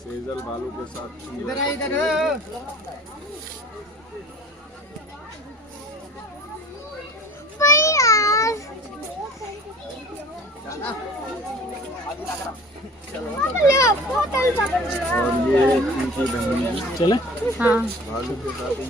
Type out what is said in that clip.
सेजल भालू के साथ इधर आ इधर और ये इनकी बहन चले भालू के साथ